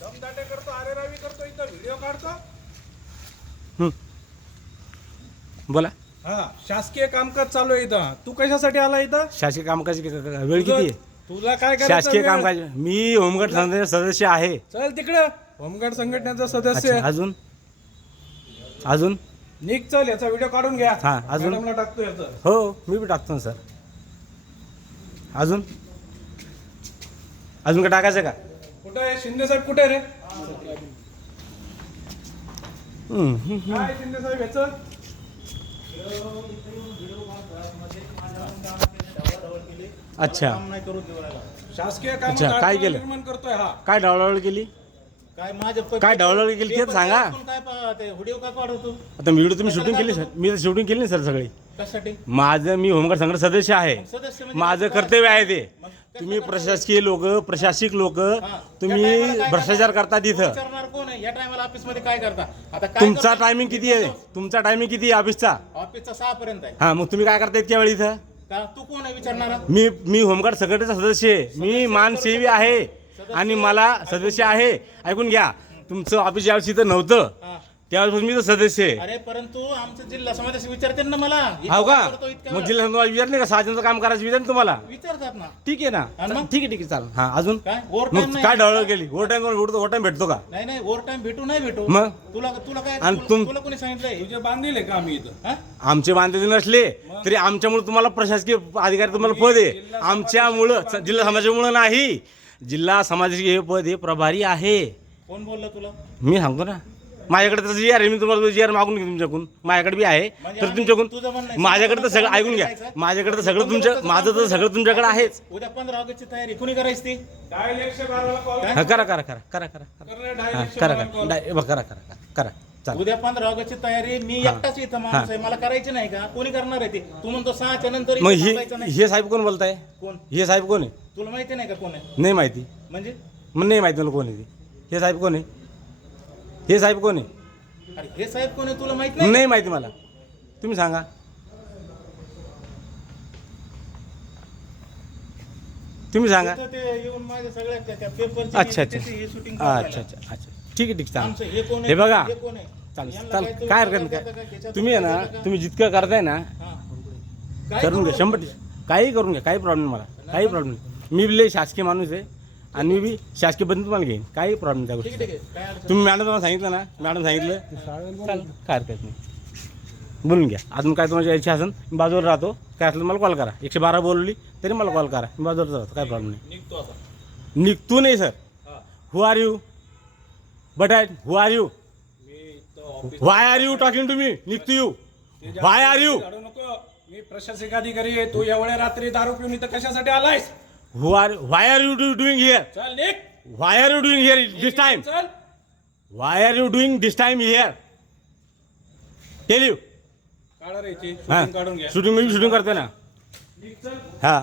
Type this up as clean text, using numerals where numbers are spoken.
दमदाटे करतो, आरेरावी करतो, इथं व्हिडिओ काढतो. बोला. हा, शासकीय कामकाज चालू आहे इथं. तू कशासाठी आला इथं? शासकीय कामकाजी वेळ किती आहे? तुला काय करायचं? शासकीय वेळ? कामकाज मी होमगार्ड संघटनेचा सदस्य आहे. चल तिकडे, होमगार्ड संघटनेचा सदस्य. अच्छा, अजून अजून निघ, चल याचा व्हिडिओ काढून घ्या. हा, अजून? मॅडमला टाकतो याचं. हो, मी बी टाकतो ना सर. अजून अजून काय टाकायचं का? कुठं आहे शिंदे साहेब? कुठे आहे रे? काय शिंदे साहेब याचं? अच्छा शासकीय अच्छा, काय केलं? निर्माण करतोय हा. काय डावळावळ केली? काय डावळावळ केली ते सांगा. व्हिडिओ का काढतो? आता व्हिडिओ तुम्ही शूटिंग केली सर? मी शूटिंग केली नाही सर सगळी. कशासाठी? मी होमगार्ड संघटनेचा सदस्य आहे. सदस्य म्हणजे माझं कर्तव्य आहे ते. तुम्ही प्रशासकीय लोक, प्रशासक लोक, तुम्ही भ्रष्टाचार करता तिथं. विचारणार कोण आहे? या टायमाला ऑफिस मध्ये काय करता? आता काय तुमचा करता? टायमिंग किती आहे? तुमचा टायमिंग किती आहे ऑफिसचा? ऑफिसचा 6 पर्यंत आहे. हा, मग तुम्ही काय करता इतक्या वेळ इथं? का तू कोण आहे विचारणारा? मी होमगार्ड संघटनेचा सदस्य आहे. मी मानसेवी आहे आणि मला सदस्य आहे. ऐकून घ्या, तुमचं ऑफिस ज्यावेळेस इथं नव्हतं हा. त्यावेळेस मी तर सदस्य आहे. अरे परंतु आमचं जिल्हा समाजाशी विचारते ना मला. हो का? करतो इतक्या मग वेळ. जिल्हा समजा विचारले का? साजनचं काम करायचं विचार तुम्हाला? विचारतात ना. ठीक आहे ना, आणि मग? ठीक आहे चालेल. हा, अजून काय ओव्हर टाइम मग नाही? काय डावळ केली? ओव्हर टाइम भेटतो का? नाही ओव्हर टाइम भेटू नाही भेटू. मग? तुला तुला काय आणि तुला कोणी सांगितलंय? तुझे बांधील का आम्ही इथं? हा? आमचे बांधले नसले तरी आमच्यामुळे तुम्हाला प्रशासकीय अधिकारी तुम्हाला पद आहे. आमच्यामुळं, जिल्हा समाजामुळं नाही. जिल्हा समाजाचे हे पद हे प्रभारी आहे. कोण बोललं तुला? मी सांगतो ना, माझ्याकडे तसं जी आर आहे. मी तुम्हाला जी आर मागून घेईन तुमच्याकडून. माझ्याकडे बी आहे. म्हणजे तर आम्ही- तुमच्याकडून तुझं म्हणणं आहे, माझ्याकडे तर सगळं समजा ऐकून घ्या. जायचं. माझ्याकडे तर सगळं तुमच्या, माझं तर सगळं तुमच्याकडे आहेच. उद्या 15 ऑगस्टची तयारी कुणी करायची ती? काय 112ला कॉल हा, करा करा करा करा करा हा, करा करा करा चालेल. उद्या 15 ऑगस्टची तयारी मी एकटाच इथं माणूस आहे. मला करायची नाही का? कोणी करणार आहे ती? तू म्हणतो 6च्या नंतर मग इथं थांबायचं नाही. हे साहेब कोण बोलताय? कोण? हे साहेब कोण आहे? तुला माहिती नाही का कोण आहे? नाही माहिती. म्हणजे मग नाही माहिती मला कोण आहे ते. हे साहेब कोण आहे? हे साहेब कोण आहे? अरे हे साहेब कोण आहे तुला माहित नाही? नाही माहिती मला. तुम्ही सांगा. तुम्ही सांगा. तिथं ते येऊन माझ्या सगळ्या त्या पेपरची अच्छा अच्छा शूटिंग अच्छा अच्छा अच्छा, ठीक आहे ठीक आहे, आमचं चालेल. हे कोण आहे? हे बघा, हे कोण आहे? चालेल यांना चालेल, तुम्ही काय हरकत करता नाही. का? याच्यात तुम्ही आहे ना, करता का? तुम्ही जितकं करताय ना हा. काय करून घ्या. करू? 100% काही करून घ्या. काही प्रॉब्लेम मला, काही प्रॉब्लेम नाही. मी बी लय शासकीय माणूस आहे आणि मी बी शासकीय बंद तुम्हाला घेईन. काही प्रॉब्लेम त्या ठीक आहे, गोष्टी. ठीक आहे. काय अडचण तुम्ही मॅडम तुम्हाला सांगितलं ना, मॅडम सांगितलं चालेल, काय हरकत नाही. बोलून घ्या. अजून काय तुम्हाला इच्छा असेल मी बाजूवर राहतो. काय असलं मला कॉल करा. 112 बोलवली तरी मला कॉल करा. मी बाजूवर राहतो, काय प्रॉब्लेम नाही. निघतो आता. निघतो नाही sir. Who are you? But who are you? मी इथं office why are you talking to me? निघतो यू? Y are you? झाडू नको. मी प्रशासक अधिकारी आहे. तू एवढ्या रात्री दारू पिऊन इथं कशासाठी आलायस? Why are you doing here? चल निघ. Why are you doing here this time? चल. Why are you doing this time here? Tell you. काढा रे याची. हां, शूटिंग काढून घ्या. शूटिंग मी शूटिंग करतो ना. निघ, चल. हां.